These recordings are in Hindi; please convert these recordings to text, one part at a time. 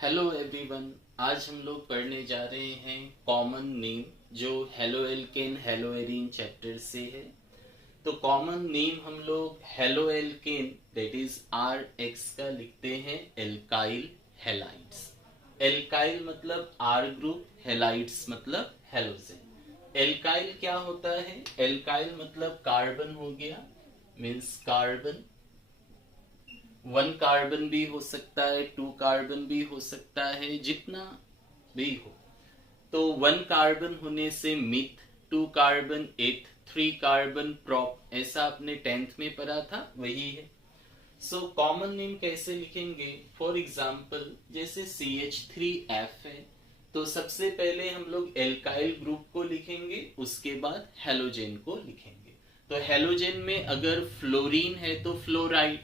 Hello everyone. आज हम लोग पढ़ने जा रहे हैं कॉमन नेम जो haloalkane haloarene chapter से है। तो कॉमन नेम हम लोग haloalkane that is R X का लिखते हैं एल्काइल हेलाइड्स। एल्काइल मतलब आर ग्रुप, हेलाइड्स मतलब हेलोजेन। एल्काइल क्या होता है? एल्काइल मतलब कार्बन हो गया, मीन्स कार्बन। वन कार्बन भी हो सकता है, टू कार्बन भी हो सकता है, जितना भी हो। तो वन कार्बन होने से मिथ, टू कार्बन एथ, थ्री कार्बन प्रॉप, ऐसा आपने 10th में पढ़ा था, वही है। सो कॉमन नेम कैसे लिखेंगे? फॉर एग्जाम्पल जैसे CH3F है, तो सबसे पहले हम लोग एल्काइल ग्रुप को लिखेंगे, उसके बाद हेलोजेन को लिखेंगे। तो हेलोजेन में अगर फ्लोरीन है तो फ्लोराइड,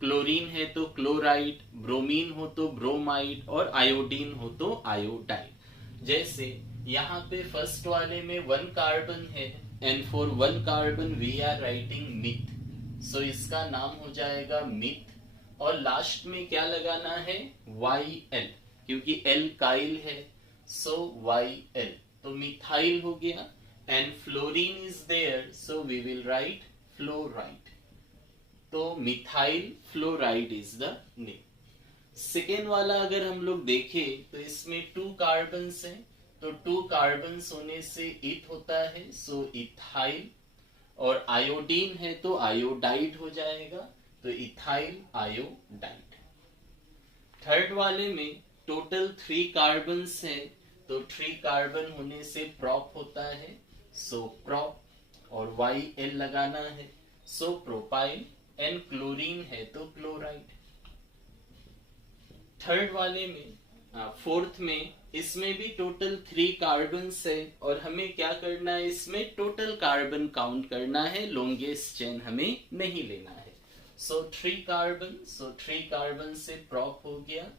क्लोरीन है तो क्लोराइड, ब्रोमीन हो तो ब्रोमाइड और आयोडीन हो तो आयोडाइड। जैसे यहाँ पे फर्स्ट वाले में वन कार्बन है and for one carbon we are writing meth, so इसका नाम हो जाएगा मिथ। और लास्ट में क्या लगाना है? YL, क्योंकि एल काइल है, सो YL, तो मिथाइल हो गया। And fluorine is there, so we will write fluoride. तो methyl fluoride is the name. Second वाला अगर हम लोग देखें तो इसमें टू कार्बन हैं, तो टू कार्बन होने से इथ होता है, सो इथाइल। और आयोडीन है तो आयोडाइड हो जाएगा, तो इथाइल आयोडाइड। थर्ड वाले में टोटल थ्री कार्बन है, तो थ्री कार्बन होने से प्रॉप होता है, सो प्रॉप। और YL लगाना है, सो प्रोपाइल। एंड क्लोरीन है तो क्लोराइड। थर्ड वाले में फोर्थ में इसमें भी टोटल थ्री कार्बन है, और हमें क्या करना है? इसमें टोटल कार्बन काउंट करना है, लॉन्गेस्ट चेन हमें नहीं लेना है। So three carbon, so three carbon से प्रॉप हो गया।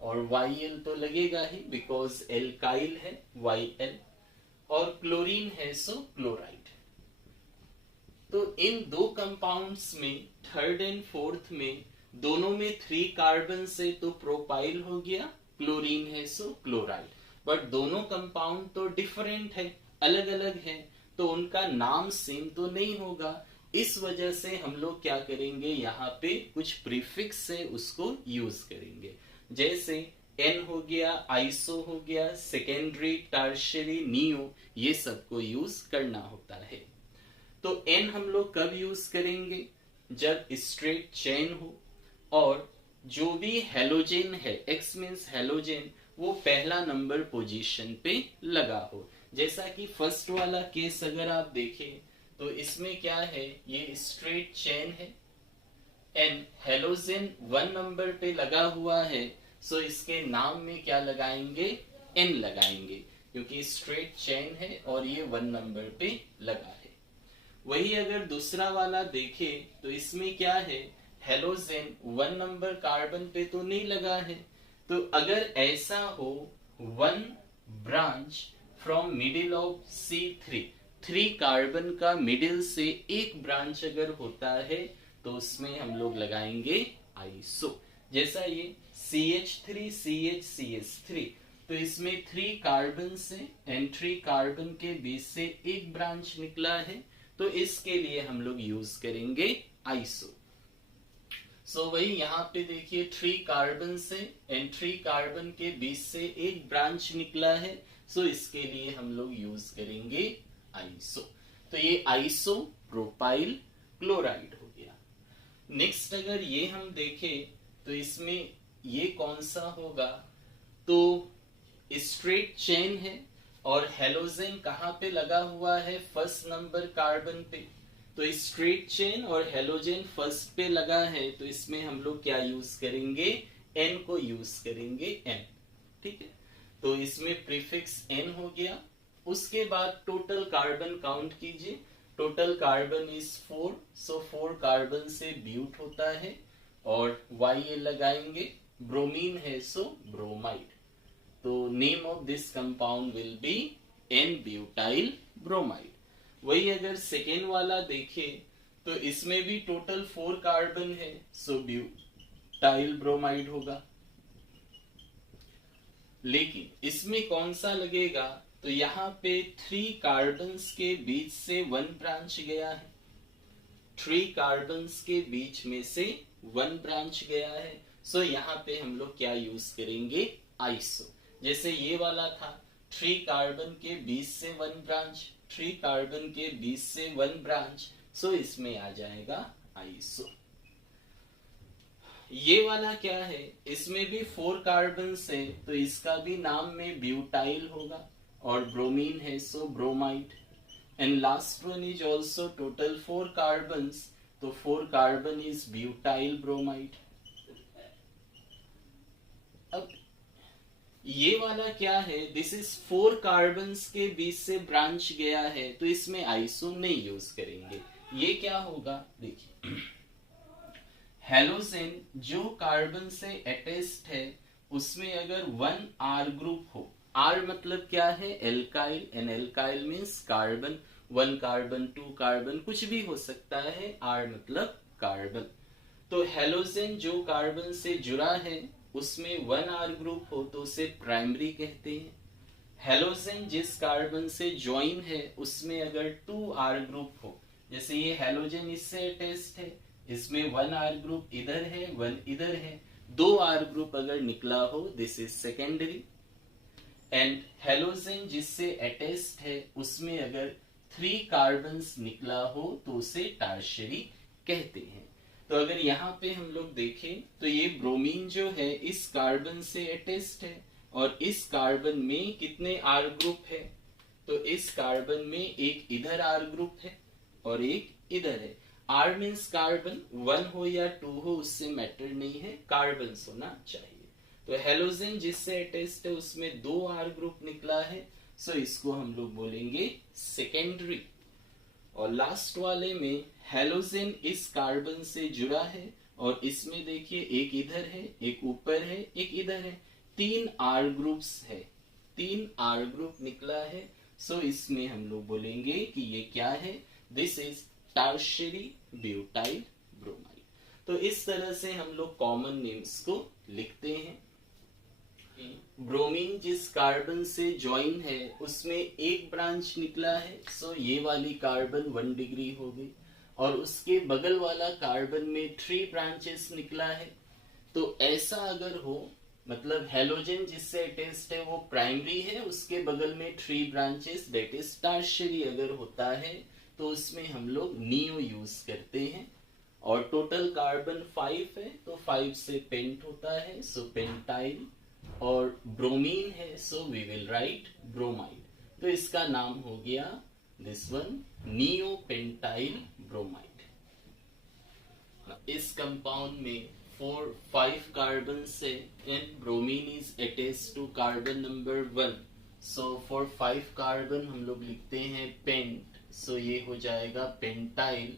और YL तो लगेगा ही बिकॉज एल्काइल है, YL। और क्लोरीन है, सो क्लोराइड। तो इन दो कंपाउंड्स में थर्ड एंड फोर्थ में दोनों में थ्री कार्बन से तो प्रोपाइल हो गया, क्लोरीन है सो क्लोराइड। बट दोनों कंपाउंड तो डिफरेंट है, अलग अलग है, तो उनका नाम सेम तो नहीं होगा। इस वजह से हम लोग क्या करेंगे, यहाँ पे कुछ प्रीफिक्स से उसको यूज करेंगे। जैसे एन हो गया, आइसो हो गया, सेकेंडरी, टर्शियरी, नियो, ये सबको यूज करना होता है। तो एन हम लोग कब यूज करेंगे? जब स्ट्रेट चेन हो और जो भी हेलोजेन है, एक्स मीन्स हेलोजेन, वो पहला नंबर पोजीशन पे लगा हो। जैसा कि फर्स्ट वाला केस अगर आप देखें तो इसमें क्या है, ये स्ट्रेट चेन है एंड हेलोजेन वन नंबर पे लगा हुआ है, सो इसके नाम में क्या लगाएंगे? एन लगाएंगे, क्योंकि स्ट्रेट चेन है और ये वन नंबर पे लगा है। वही अगर दूसरा वाला देखे तो इसमें क्या है, हेलोजेन वन नंबर कार्बन पे तो नहीं लगा है। तो अगर ऐसा हो, one branch from middle of C3, three carbon का मिडिल से एक ब्रांच अगर होता है तो उसमें हम लोग लगाएंगे आइसो। जैसा ये CH3CH3, तो इसमें थ्री कार्बन से एंड थ्री कार्बन के बीच से एक ब्रांच निकला है, तो इसके लिए हम लोग यूज करेंगे आइसो। सो वही यहाँ पे देखिए, थ्री कार्बन से एंड थ्री कार्बन के बीच से एक ब्रांच निकला है, सो इसके लिए हम लोग यूज करेंगे आइसो। तो ये आइसो प्रोपाइल क्लोराइड हो गया। नेक्स्ट अगर ये हम देखें तो इसमें ये कौन सा होगा? तो स्ट्रेट चेन है और हेलोजेन कहाँ पे लगा हुआ है? फर्स्ट नंबर कार्बन पे। तो स्ट्रेट चेन और हेलोजेन फर्स्ट पे लगा है, तो इसमें हम लोग क्या यूज करेंगे? एन को यूज करेंगे, एन। ठीक है, तो इसमें प्रीफिक्स एन हो गया। उसके बाद टोटल कार्बन काउंट कीजिए, total carbon is 4, so 4 carbon से ब्यूट होता है और YL लगाएंगे। ब्रोमीन है सो ब्रोमाइड, तो name of this compound will be n butyl bromide. वही अगर सेकेंड वाला देखें तो इसमें भी टोटल 4 कार्बन है, सो ब्यूटाइल ब्रोमाइड होगा। लेकिन इसमें कौन सा लगेगा, तो यहाँ पे 3 कार्बन्स के बीच से 1 ब्रांच गया है, 3 कार्बन्स के बीच में से 1 ब्रांच गया है। सो यहाँ पे हम लोग क्या यूज करेंगे, आइसो। जैसे ये वाला था 3 कार्बन के बीच से 1 ब्रांच, 3 कार्बन के बीच से 1 ब्रांच, सो इसमें आ जाएगा आइसो। ये वाला क्या है, इसमें भी 4 कार्बन है, तो इसका भी नाम में ब्यूटाइल होगा, और ब्रोमीन है so bromide. And last one is also total 4 carbons, तो 4 कार्बन इज ब्यूटाइल ब्रोमाइड। अब ये वाला क्या है, दिस इज 4 कार्बन्स के बीच से ब्रांच गया है, तो इसमें आइसो नहीं यूज करेंगे। ये क्या होगा, देखिए हेलोजेन जो कार्बन से अटैच्ड है उसमें अगर 1 R ग्रुप हो, R मतलब क्या है, alkyl, and alkyl means carbon, 1 carbon 2 carbon कुछ भी हो सकता है, R मतलब कार्बन। तो हेलोजेन जो कार्बन से जुड़ा है उसमें 1 R ग्रुप हो तो उसे प्राइमरी कहते हैं। हेलोजेन जिस कार्बन से ज्वाइन है उसमें अगर 2 R ग्रुप हो, जैसे ये हेलोजेन इससे अटैच्ड है, इसमें 1 R ग्रुप इधर है 1 इधर है, 2 R ग्रुप अगर निकला हो this is secondary. And halogen जिससे अटैच्ड है उसमें अगर 3 कार्बन्स निकला हो तो उसे टर्शियरी कहते हैं। तो अगर यहाँ पे हम लोग देखें तो ये ब्रोमीन जो है इस कार्बन से अटैच्ड है, और इस कार्बन में कितने R ग्रुप है, तो इस कार्बन में एक इधर R ग्रुप है और एक इधर है। R मीन्स कार्बन, 1 हो या 2 हो उससे मैटर नहीं है, कार्बन होना चाहिए। तो हेलोजेन जिससे अटैच्ड है उसमें 2 R ग्रुप निकला है, सो इसको हम लोग बोलेंगे सेकेंडरी। और लास्ट वाले में हेलोजेन इस कार्बन से जुड़ा है, और इसमें देखिए एक इधर है एक ऊपर है एक इधर है, 3 R ग्रुप्स है, 3 R ग्रुप निकला है, सो इसमें हम लोग बोलेंगे कि ये क्या है, this is tertiary butyl bromide. तो इस तरह से हम लोग कॉमन नेम्स को लिखते हैं। ब्रोमीन जिस कार्बन से ज्वाइन है उसमें एक ब्रांच निकला है, सो ये वाली कार्बन 1 डिग्री हो गई, और उसके बगल वाला कार्बन में 3 ब्रांचेस निकला है। तो ऐसा अगर हो, मतलब हेलोजेन जिससे अटैच्ड है वो प्राइमरी है, उसके बगल में 3 ब्रांचेस दैट इज टर्शियरी अगर होता है तो उसमें हम लोग नियो यूज करते हैं। और टोटल कार्बन 5 है तो 5 से पेंट होता है, सो पेंटाइल, और ब्रोमीन है so we will write bromide. तो इसका नाम हो गया this one neopentyl bromide. इस कंपाउंड में 5 कार्बन से, and bromine is attached to carbon number 1, so for 5 carbon हम लोग लिखते हैं पेंट, सो ये हो जाएगा पेंटाइल,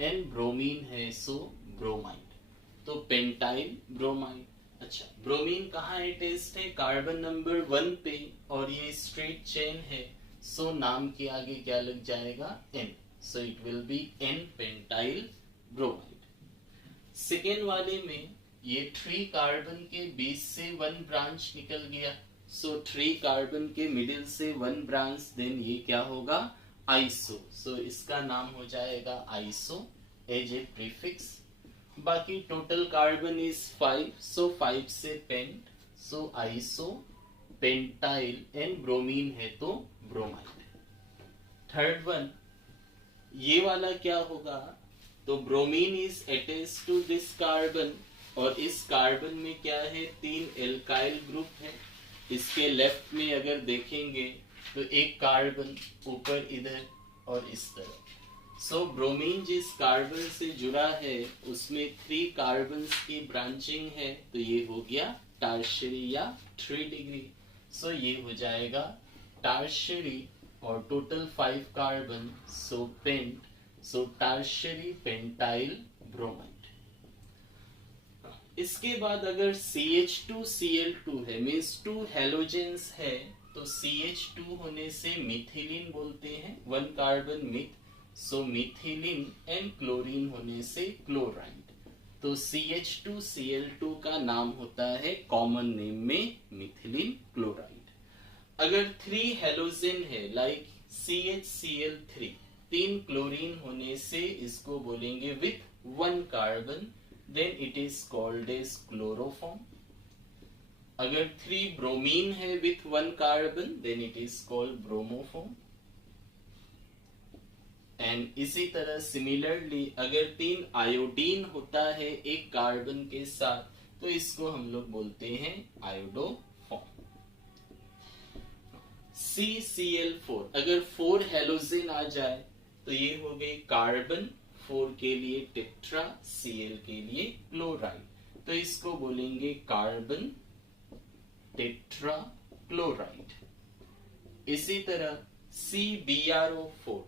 एंड ब्रोमीन है सो ब्रोमाइड, तो पेंटाइल ब्रोमाइड। अच्छा, ब्रोमीन कहाँ अटैच्ड है, कार्बन नंबर 1 पे, और ये स्ट्रेट चेन है, सो नाम के आगे क्या लग जाएगा, N, so it will be N pentyl bromide. Second वाले में ये 3 कार्बन के बीच से 1 ब्रांच निकल गया, सो 3 कार्बन के मिडिल से 1 ब्रांच, देन ये क्या होगा, आइसो, सो इसका नाम हो जाएगा आइसो एज ए प्रीफिक्स। बाकी टोटल कार्बन इज 5, सो 5 से pent, so isopentyl, and bromine है तो ब्रोमाइड। थर्ड वन ये वाला क्या होगा, तो bromine is attached to this carbon, और इस कार्बन में क्या है, 3 एल्काइल ग्रुप है। इसके लेफ्ट में अगर देखेंगे तो एक कार्बन ऊपर इधर और इस तरह, सो ब्रोमीन जिस कार्बन से जुड़ा है उसमें 3 कार्बन की ब्रांचिंग है, तो ये हो गया टर्शियरी या 3 डिग्री, सो ये हो जाएगा टर्शियरी, और टोटल 5 कार्बन, सो पेंट, सो टर्शियरी पेंटाइल ब्रोमाइड। इसके बाद अगर CH2Cl2 है, मीन्स 2 हेलोजेंस है, तो CH2 होने से मिथिलीन बोलते हैं, 1 carbon myth, so methylene, and chlorine होने से क्लोराइड, तो CH2Cl2 का नाम होता है कॉमन नेम में मिथिलीन क्लोराइड। अगर 3 हेलोजन है लाइक CHCl3, 3 क्लोरीन होने से इसको बोलेंगे with 1 carbon, then it is called as chloroform. अगर 3 ब्रोमीन है with 1 carbon, then it is called bromoform. And इसी तरह सिमिलरली अगर 3 आयोडीन होता है एक कार्बन के साथ, तो इसको हम लोग बोलते हैं आयोडोफॉर्म। CCl4, अगर 4 हेलोजन आ जाए तो ये हो गई कार्बन, 4 के लिए टेट्रा, Cl के लिए क्लोराइड, तो इसको बोलेंगे कार्बन टेट्रा क्लोराइड। इसी तरह CbRO4,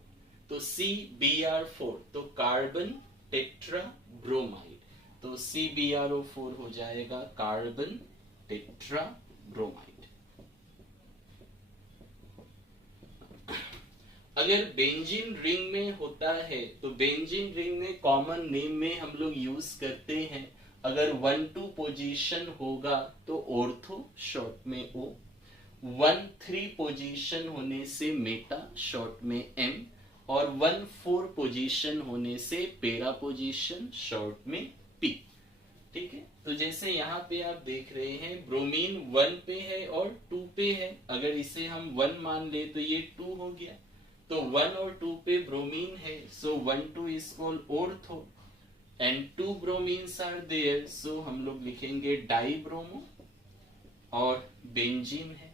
तो CbR4 तो कार्बन टेट्रा ब्रोमाइड, तो CbRO4 हो जाएगा कार्बन टेट्रा ब्रोमाइड। अगर बेंजीन रिंग में होता है तो बेंजीन रिंग में कॉमन नेम में हम लोग यूज करते हैं, अगर 1-2 पोजीशन होगा तो ऑर्थो शॉर्ट में O, 1-3 पोजीशन होने से मेटा शॉर्ट में M, और 1-4 पोजीशन होने से पेरा पोजीशन शॉर्ट में P। ठीक है, तो जैसे यहाँ पे आप देख रहे हैं ब्रोमीन 1 पे है और 2 पे है, अगर इसे हम 1 मान ले तो ये 2 हो गया, तो 1 और 2 पे ब्रोमीन है, so 1-2 is called ortho, and 2 bromines are there, so हम लोग लिखेंगे डाइब्रोमो, और बेंजीन है।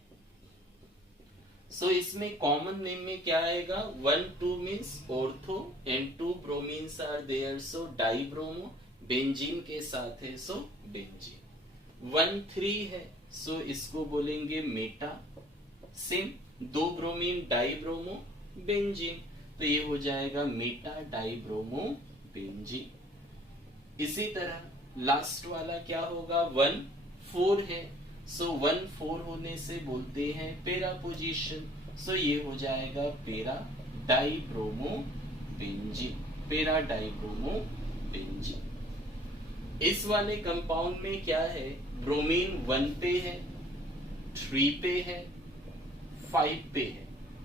सो इसमें कॉमन नेम में क्या आएगा, 1-2 means ortho and 2 bromines are there, so dibromo, benzene के साथ है सो बेंजीन। 1-3 है सो इसको बोलेंगे Meta, same 2 bromine dibromo benzene, तो ये हो जाएगा मेटा डाइब्रोमो बेंजीन। इसी तरह लास्ट वाला क्या होगा, 1-4 है, सो 1-4 होने से बोलते हैं पेरा पोजीशन, सो ये हो जाएगा पेरा डाइब्रोमो बेंजीन, पेरा डाइब्रोमो बेंजीन। इस वाले कंपाउंड में क्या है, ब्रोमीन 1 पे है, 3 पे है, 5 पे है,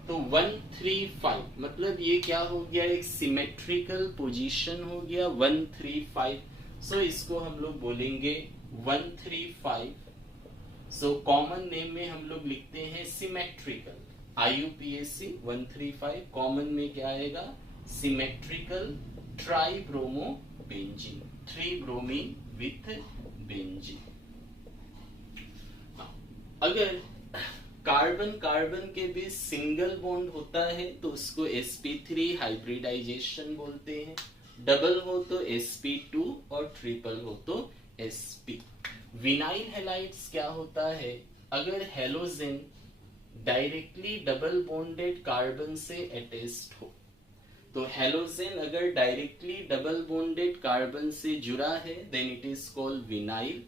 तो 1-3-5 मतलब ये क्या हो गया, एक सिमेट्रिकल पोजीशन हो गया 1-3-5, सो इसको हम लोग बोलेंगे 1-3-5। सो कॉमन नेम में हम लोग लिखते हैं सिमेट्रिकल, IUPAC 1-3-5, कॉमन में क्या आएगा, symmetrical tribromo benzene, 3 bromine with benzene. अगर कार्बन कार्बन के बीच सिंगल बॉन्ड होता है तो उसको sp3 हाइब्रिडाइजेशन बोलते हैं, डबल हो तो sp2 और ट्रिपल हो तो sp। विनाइल हैलाइड्स क्या होता है, अगर halogen directly double bonded carbon से अटैच्ड हो, तो हेलोजन अगर डायरेक्टली डबल बॉन्डेड कार्बन से जुड़ा है then it is called vinyl.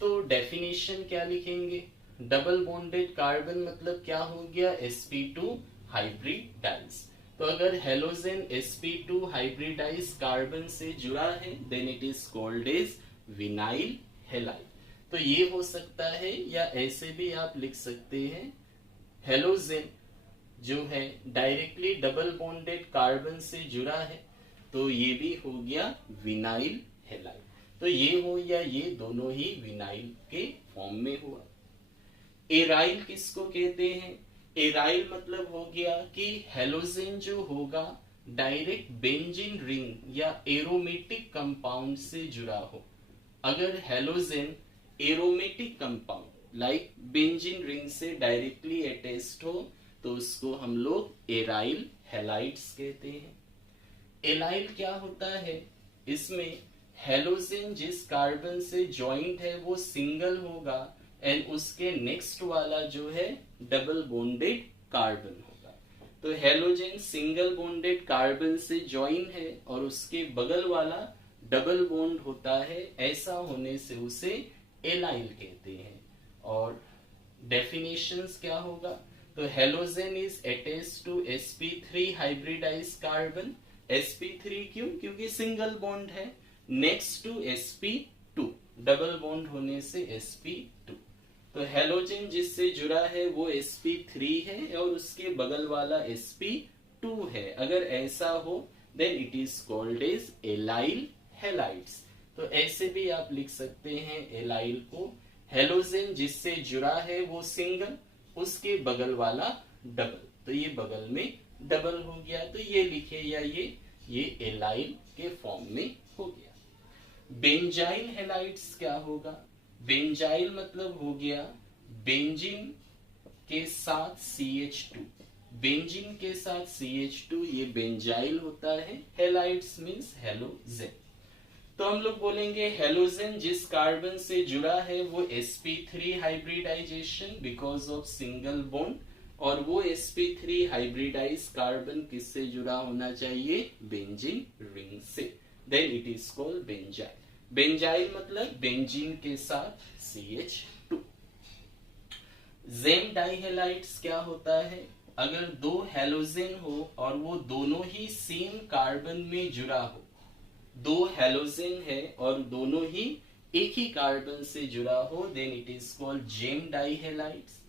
तो डेफिनेशन क्या लिखेंगे, डबल बॉन्डेड कार्बन मतलब क्या हो गया, sp2 हाइब्रिडाइज, तो अगर हेलोजन sp2 हाइब्रिडाइज कार्बन से जुड़ा है then it is called as vinyl halide. तो ये हो सकता है, या ऐसे भी आप लिख सकते हैं, हेलोजन जो है डायरेक्टली डबल बॉन्डेड कार्बन से जुड़ा है, तो ये भी हो गया विनाइल हैलाइड। तो ये हो या ये दोनों ही विनाइल के फॉर्म में हुआ। एराइल किसको कहते हैं, एराइल मतलब हो गया कि हेलोजन जो होगा डायरेक्ट बेंजीन रिंग या एरोमेटिक कंपाउंड से जुड़ा हो। अगर halogen aromatic compound like benzene ring से डायरेक्टली अटैच्ड हो तो उसको हम लोग एराइल हैलाइड्स कहते हैं। एलाइल क्या होता है, इसमें हेलोजन जिस कार्बन से ज्वाइंट है वो सिंगल होगा एंड उसके नेक्स्ट वाला जो है डबल बॉन्डेड कार्बन होगा। तो हेलोजन सिंगल बॉन्डेड कार्बन से ज्वाइन है और उसके बगल वाला डबल बॉन्ड होता है, ऐसा होने से उसे एलाइल कहते हैं। और डेफिनेशंस क्या होगा, तो halogen is attached to sp3 hybridised carbon. sp3 क्यों, क्योंकि सिंगल बॉन्ड है, next to sp2, double bond होने से sp2। तो हेलोजन जिससे जुड़ा है वो sp3 है और उसके बगल वाला sp2 है। अगर ऐसा हो then it is called as allyl halides. तो ऐसे भी आप लिख सकते हैं एलाइल को, हेलोजन जिससे जुड़ा है वो सिंगल, उसके बगल वाला डबल, तो ये बगल में डबल हो गया, तो ये लिखे या ये एलाइल के फॉर्म में हो गया। बेंजाइल हैलाइड्स क्या होगा? बेंजाइल मतलब हो गया बेंजीन के साथ CH2, बेंजीन के साथ CH2, ये बेंजाइल होता है। Halides means halogen. तो हम लोग बोलेंगे हेलोजन जिस कार्बन से जुड़ा है वो sp3 hybridization because of single bond, और वो sp3 हाइब्रिडाइज कार्बन किससे जुड़ा होना चाहिए? बेंजीन रिंग से, then it is called benzyl. Benzyl मतलब बेंजीन के साथ CH2। जेम डाइहेलाइड्स क्या होता है? अगर दो हेलोजन हो और वो दोनों ही सेम कार्बन में जुड़ा हो, दो हेलोजन है और दोनों ही एक ही कार्बन से जुड़ा हो, then it is called gem dihalides.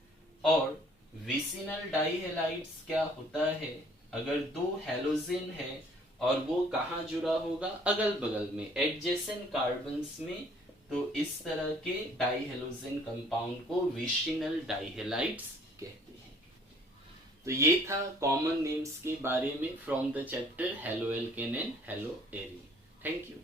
और विसिनल डाइहेलाइड्स क्या होता है? अगर दो हेलोजन है और वो कहाँ जुड़ा होगा? अगल बगल में, एडजेसेंट कार्बन्स में, तो इस तरह के डाइहेलोजन कंपाउंड को विसिनल डाइहेलाइड्स कहते हैं। तो ये था कॉमन नेम्स के बारे में from the chapter haloalkane and haloarene. Thank you.